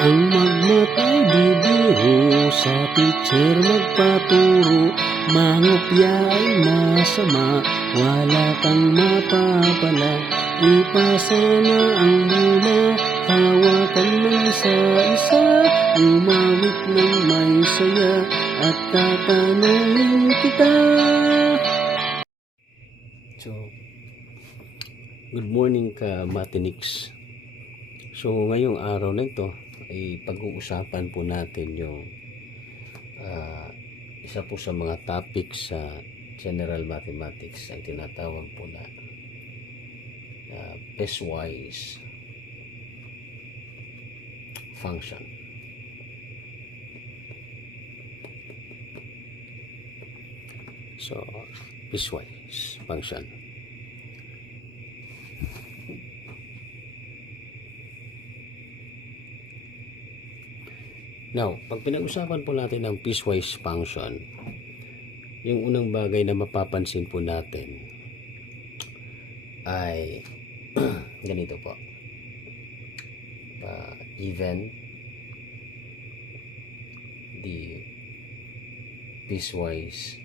Ang magmatay di biro, sa teacher magpaturo. Mangopya ay masama, wala kang mapapala. Ipasa na ang mula, hawakan ng isa-isa. Umawit ng may saya, at tatanungin kita. So, good morning ka Matinix. So ngayong araw na ito ay pag-uusapan po natin yung isa po sa mga topics sa General Mathematics ay tinatawag po na piecewise function. So piecewise function. Now, pag pinag-usapan po natin ang piecewise function, yung unang bagay na mapapansin po natin ay ganito po. Even the piecewise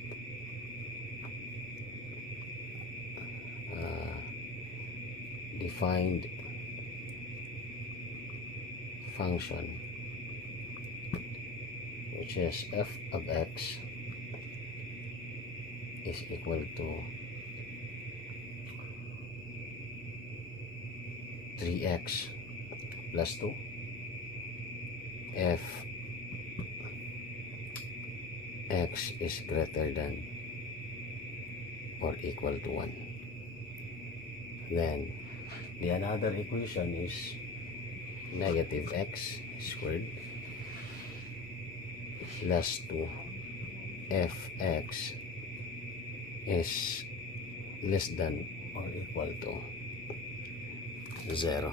defined function, which is f of x is equal to 3x plus 2 f x is greater than or equal to 1. Then the another equation is negative x squared plus 2 fx is less than or equal to 0.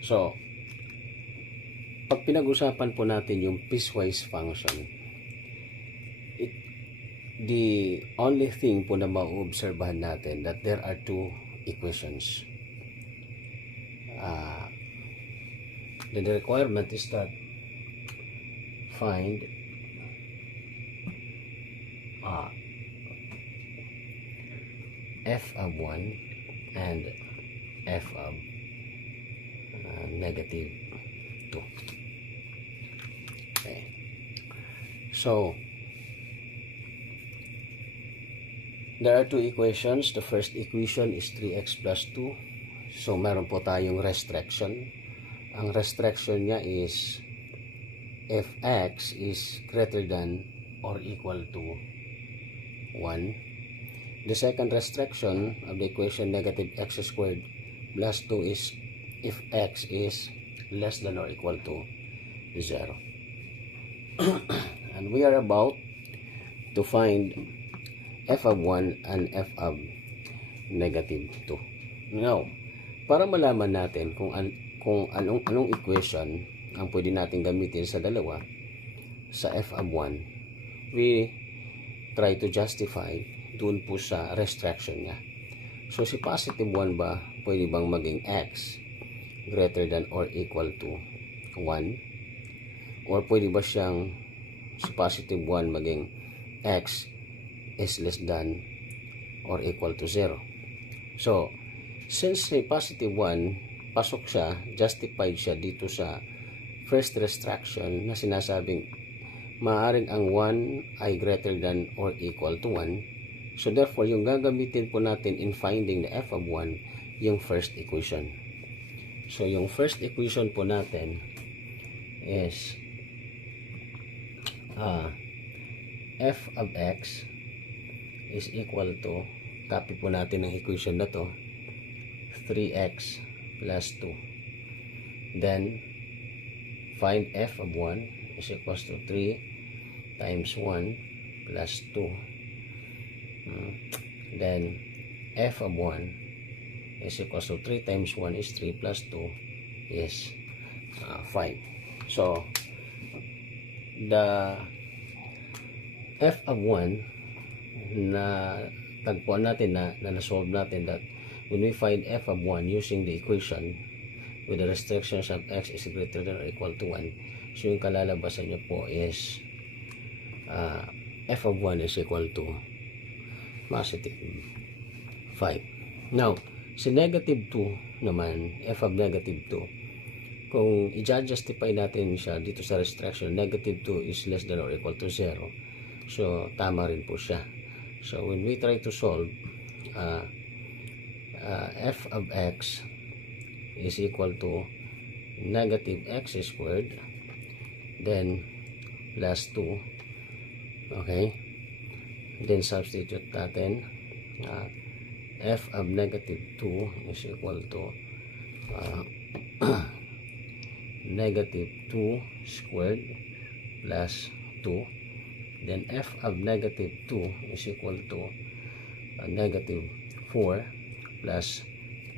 So, pag pinag-usapan po natin yung piecewise function, the only thing po na mauobserbahan natin that there are two equations. The requirement is that find f of 1 and f of negative 2. Okay. So, there are two equations. The first equation is 3x plus 2. So, meron po tayong restriction. Ang restriction niya is if x is greater than or equal to 1. The second restriction of the equation negative x squared plus 2 is if x is less than or equal to 0. And we are about to find f of 1 and f of negative 2. Now, para malaman natin kung anong equation ang pwede natin gamitin sa dalawa, sa f of 1, we try to justify dun po sa restriction niya. So, si positive 1 ba, pwede bang maging x greater than or equal to 1? Or pwede ba siyang si positive 1 maging x is less than or equal to 0? So, since si positive 1, pasok siya, justified siya dito sa first restriction na sinasabing maaaring ang 1 ay greater than or equal to 1. So therefore, yung gagamitin po natin in finding the f of 1, yung first equation. So yung first equation po natin is f of x is equal to, copy po natin ang equation na to, 3x plus 2. Then, find f of 1 is equals to 3 times 1 plus 2. Then, f of 1 is equals to 3 times 1 is 3 plus 2 is 5. So, the f of 1 na tagpuan natin na na-solve natin that when we find f of 1 using the equation with the restrictions of x is greater than or equal to 1. So yung kalalabasan niya po is f of 1 is equal to positive 5. Now, si negative 2 naman, f of negative 2, kung i-justify natin siya dito sa restriction, negative 2 is less than or equal to 0. So, tama rin po siya. So, when we try to solve, f of x is equal to negative x squared, then plus 2. Okay? Then, substitute natin. F of negative 2 is equal to negative 2 squared plus 2. Then f of negative 2 is equal to negative 4 plus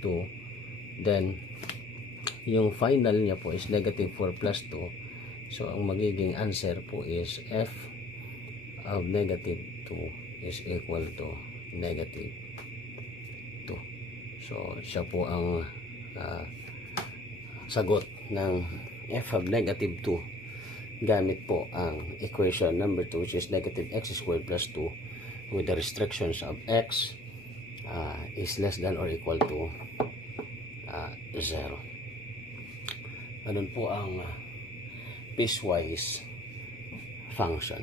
2. Then yung final niya po is negative 4 plus 2. So ang magiging answer po is f of negative 2 is equal to negative 2. So siya po ang sagot ng f of negative 2 gamit po ang equation number 2, which is negative x squared plus 2 with the restrictions of x is less than or equal to 0. Ganun po ang piecewise function.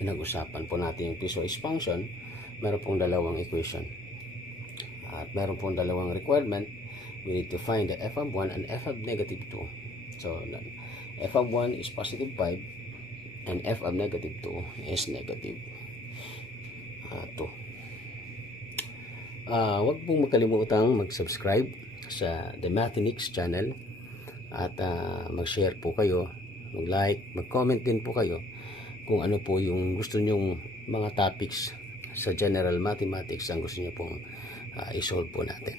Pinag-usapan po natin yung piecewise function. Meron pong dalawang equation at meron pong dalawang requirement. We need to find the f of 1 and f of negative 2. So f of 1 is positive 5 and f of negative 2 is negative 2. Huwag pong makalimutang mag-subscribe sa The Mathematics channel at mag-share po kayo, mag-like, mag-comment din po kayo kung ano po yung gusto nyong mga topics sa general mathematics ang gusto nyo pong i-solve po natin.